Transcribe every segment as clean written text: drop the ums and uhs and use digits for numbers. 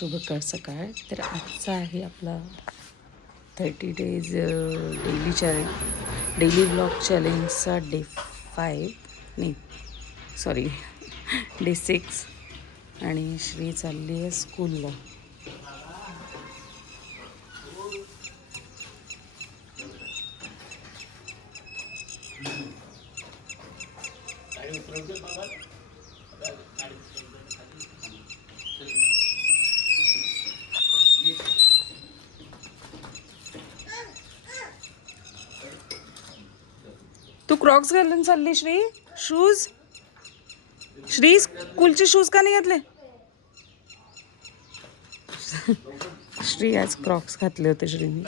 शुभ सकाळ. तर आजचा आहे आपला 30 डेज डेली ब्लॉग चॅलेंजचा डे 5 नाही सॉरी डे 6 आणि श्री चालली आहे स्कूलला. तू क्रॉक्स घालून चालली श्री? शूज श्री स्कूलचे शूज का नाही घातले? श्री आज क्रॉक्स घातले होते श्रीने.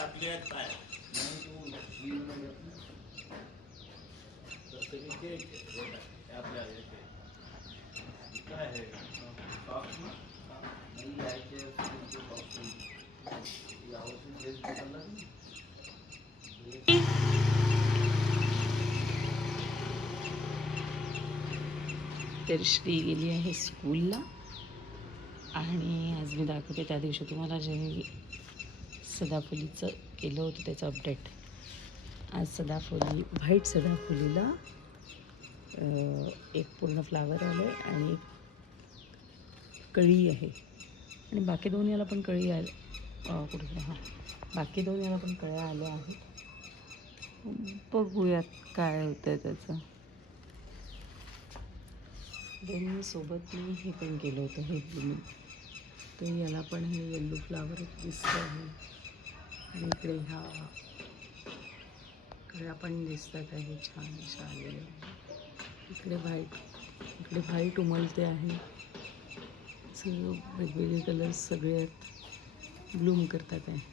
तर श्री गेली आहे स्कूलला आणि आज मी दाखवते त्या दिवशी तुम्हाला जे सदाफुलीचं केलं होतं त्याचं अपडेट. आज व्हाईट सदाफुलीला एक पूर्ण फ्लावर आलं आहे आणि एक कळी आहे आणि बाकी दोन याला पण कळी आले कुठे बाकी दोन याला पण कळ्या आल्या आहेत. बघूयात काय होतं आहे त्याचं. दोन्ही सोबत मी हे पण केलं होतं हे ब्लूमिंग, तर याला पण हे येल्लो फ्लावर दिसतं आहे आणि इकडे ह्या कळ्या पण दिसतात आहे छान अशा आलेल्या. इकडे व्हाईट उमलते आहे. सगळं वेगवेगळे कलर्स सगळे ब्लूम करतात आहे.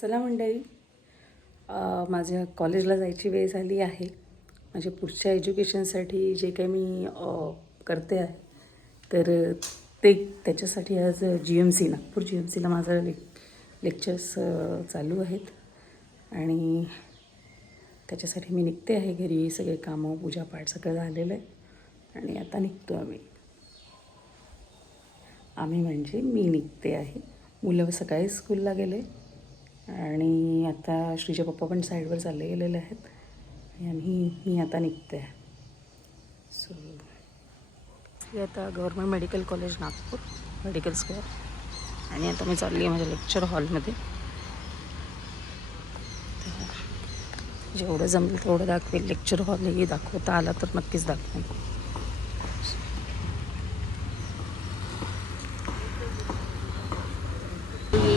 चला मंडळी, माझ्या कॉलेजला जायची वेळ झाली आहे. माझ्या पुढच्या एज्युकेशनसाठी जे काही मी करते आहे तर त्याच्यासाठी आज नागपूर GMCला माझं लेक्चर्स चालू आहेत आणि त्याच्यासाठी मी निघते आहे. घरी सगळे कामं पूजापाठ सगळं झालेलं आहे आणि आता निघतो आम्ही म्हणजे मी निघते आहे. मुलं सकाळी स्कूलला गेले आणि आता श्रीचे पप्पा पण साईडवर चालले गेलेले आहेत आणि मी आता निघते आहे. सो हे आता government medical college Nagpur medical square आणि आता मी चालली आहे माझ्या लेक्चर हॉलमध्ये. जेवढं जमेल तेवढं दाखवेल. लेक्चर हॉलही दाखवता आला तर नक्कीच दाखवेल.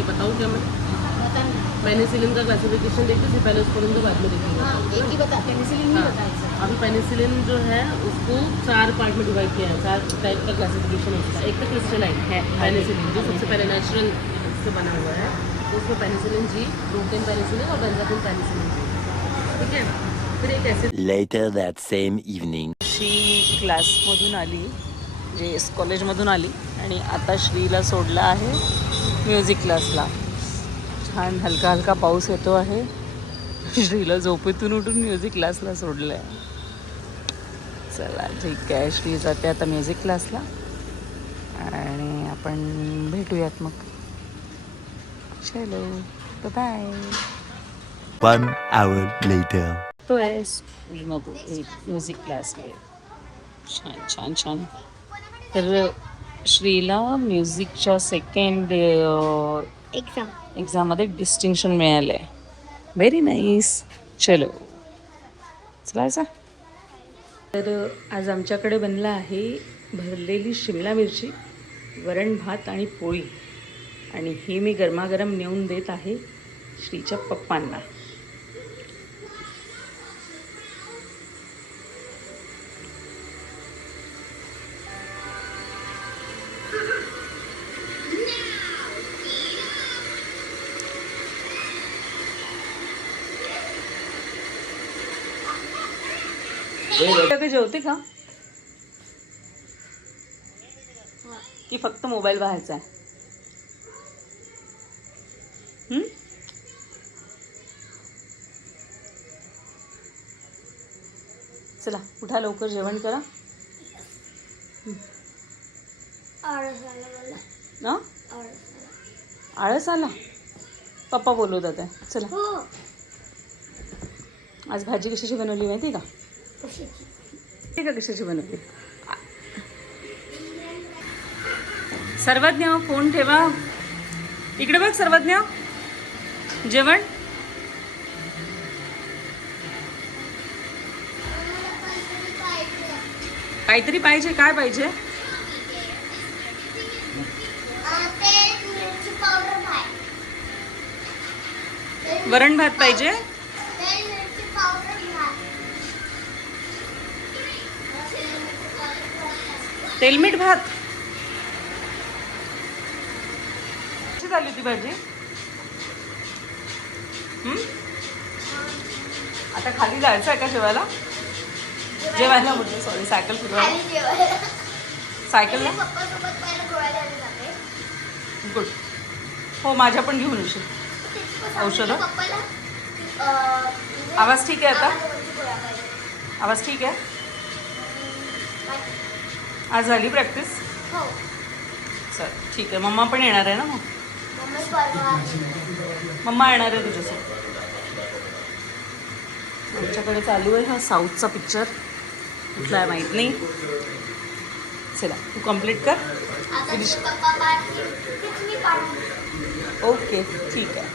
बताऊँ क्या पेनिसिलिन का क्लासिफिकेशन देखते थे पहले, उसको तो बाद में देखेंगे. एक ही बता, पेनिसिलिन नहीं बताया सर. अभी पेनिसिलिन जो है उसको 4 पार्ट में डिवाइड किया है. 4 टाइप का क्लासिफिकेशन होता है. एक तो क्रिस्टलाइन है पेनिसिलिन जो सबसे पहले नेचुरल से बना हुआ है, तो उसमें पेनिसिलिन जी, प्रोटीन पेनिसिलिन और बेंजापिन पेनिसिलिन जी. ठीक है. फिर एक ऐसे Later that same evening. Shri क्लासमधून आली म्हणजे कॉलेजमधून आली आणि आता श्रीला सोडलं आहे म्युझिक क्लासला. छान हलका हलका पाऊस येतो आहे. श्रीला झोपेतून उठून म्युझिक क्लासला सोडलं आहे. चला ठीक आहे, श्री जाते आता म्युझिक क्लासला आणि आपण भेटूयात मग. चलो बाय. 1 hour later. तो आहे स्कूलमध्ये म्युझिक क्लासमध्ये. छान छान छान. तर श्रीला म्युझिकच्या सेकंड एक्झाममध्ये डिस्टिंक्शन मिळालं आहे. Very nice. चलो चलायचा. तर आज आमच्याकडे बनला आहे भरलेली शिमला मिरची, वरण भात आणि पोळी. आणि हे मी गरमागरम नेऊन देत आहे श्रीच्या पप्पांना. जेवते का की फक्त मोबाईल पाहायचा आहे? चला उठा, लवकर जेवण करा. ना आळस आला, पप्पा बोलवतात आहे. चला. आज भाजी कशाची बनवली माहिती का? का कशाची बनवली? सर्वज्ञ फोन ठेवा, इकडे बघ. सर्वज्ञ जेवण काहीतरी पाहिजे. काय पाहिजे? वरण भात पाहिजे. तेलमीठ भात. कशी झाली होती भाजी? आता खाली जायचं आहे का जेवायला? जेवायला बोलते, सॉरी, सायकल फिरवायला. सायकलला गुड. हो, माझ्या पण घेऊन येशील औषधं. आवाज ठीक आहे आता? आवाज ठीक आहे? आज झाली प्रॅक्टिस? चल ठीक आहे. मम्मा पण येणार आहे ना? मग मम्मा येणार आहे तुझ्यासोबत. आमच्याकडे चालू आहे हा साऊथचा पिक्चर. कुठला आहे माहीत नाही. चला तू कम्प्लीट कर. ओके ठीक आहे.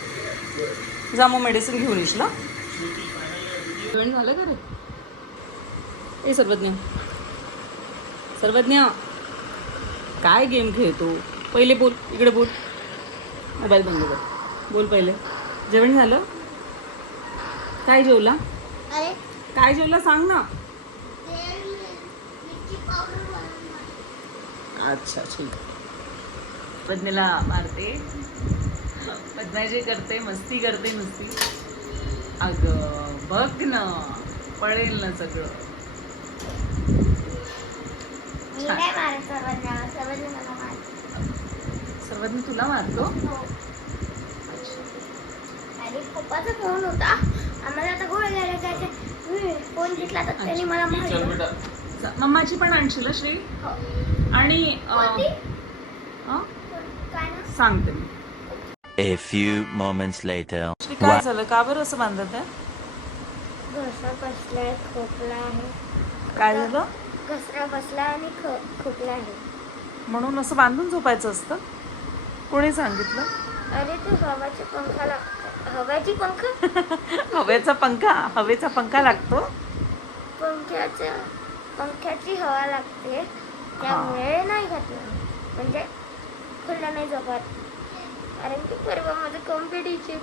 जा मग मेडिसिन घेऊन येशील. जेवण झालं का रे? ए सर्वज्ञ, सर्वज्ञ काय गेम खेळतो? पहिले बोल, इकडे बोल. मोबाईल बंद कर. बोल पहिले. जेवण झालं? काय जेवला? काय जेवला सांग ना. अच्छा ठीक. पद्मेला मारते, बदमाशी करते, मस्ती करते नुसती. अगं बघ ना, पळेल ना सगळं. सर्वज्ञ तुला मारतो? आणि पप्पाचा फोन होता, आम्हाला आता गोळ्या घ्यायला जायचं. फोन घेतला तर त्यांनी मला मारलं. मम्माची पण आणशील श्री? आणि सांगते मी. A few moments later. Shri काय झालं? का बरं असं बांधत आहे? घसा बसलाय, खोकला आहे. काय झालं? घसरा बसला आणि खोकला आहे. म्हणून असं बांधून झोपायचं असतं? कोणी सांगितलं? अरे तू हवाची पंखा लागतो. हवाची पंखा? हवेचा पंखा लागतो. पंख्याची हवा लागते, त्यामुळे नाही घातलं. म्हणजे खुल्ला नाही झोपत. कारण की परवा माझं कॉम्पिटिशन.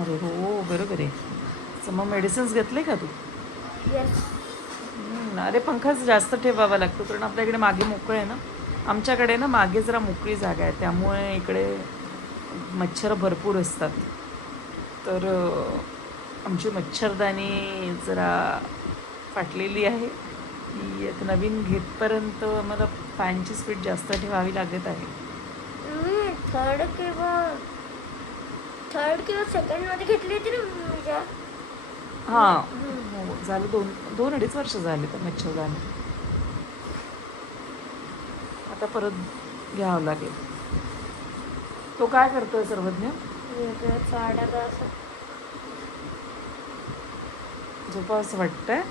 अरे हो बरोबर आहे. तर मग मेडिसिन्स घेतले का तू? येस. अरे पंखाच जास्त ठेवावा लागतो, कारण आपल्याकडे मागे मोकळं आहे ना. आमच्याकडे ना मागे जरा मोकळी जागा आहे, त्यामुळे इकडे मच्छर भरपूर असतात. तर आमची मच्छरदाणी जरा फाटलेली आहे. ती आता नवीन घेतपर्यंत आम्हाला फॅनची स्पीड जास्त ठेवावी लागत आहे. मी थर्ड किंवा सेकंडमध्ये घेतली होती ना माझ्या. हां हो झालं. 2-2.5 वर्ष झाले तर मच्छरदाणी. आता परत घ्यावं लागेल. तो काय करतोय सर्वज्ञ? झोपा असं वाटतंय.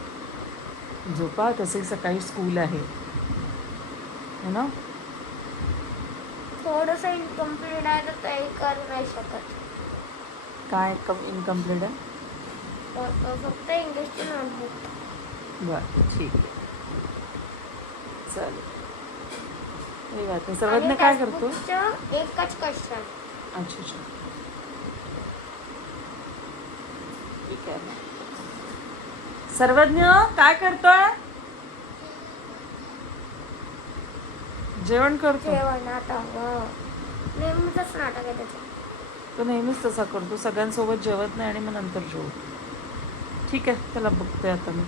झोपा, तसे सकाळी स्कूल आहे ना. थोडंसं इनकम्प्लीट आहे तर काही करू नाही शकत. काय इनकम्प्लीट आहे? फक्त इंग्लिशची नोटबुक. बरं ठीक आहे चालेल काही बात नाही. आणि सर्वज्ञ काय करतो? टेक्स्टबुकचं एकच क्वेश्चन. अच्छा अच्छा ठीक आहे. सर्वज्ञ काय करतोय? जेवण करतो. जेवण आता नेहमीच नाटक आहे त्याचं. तो नेहमीच तसा करतो, सगळ्यांसोबत जेवत नाही आणि मग नंतर जेवतो. ठीक आहे त्याला बघते आता मी.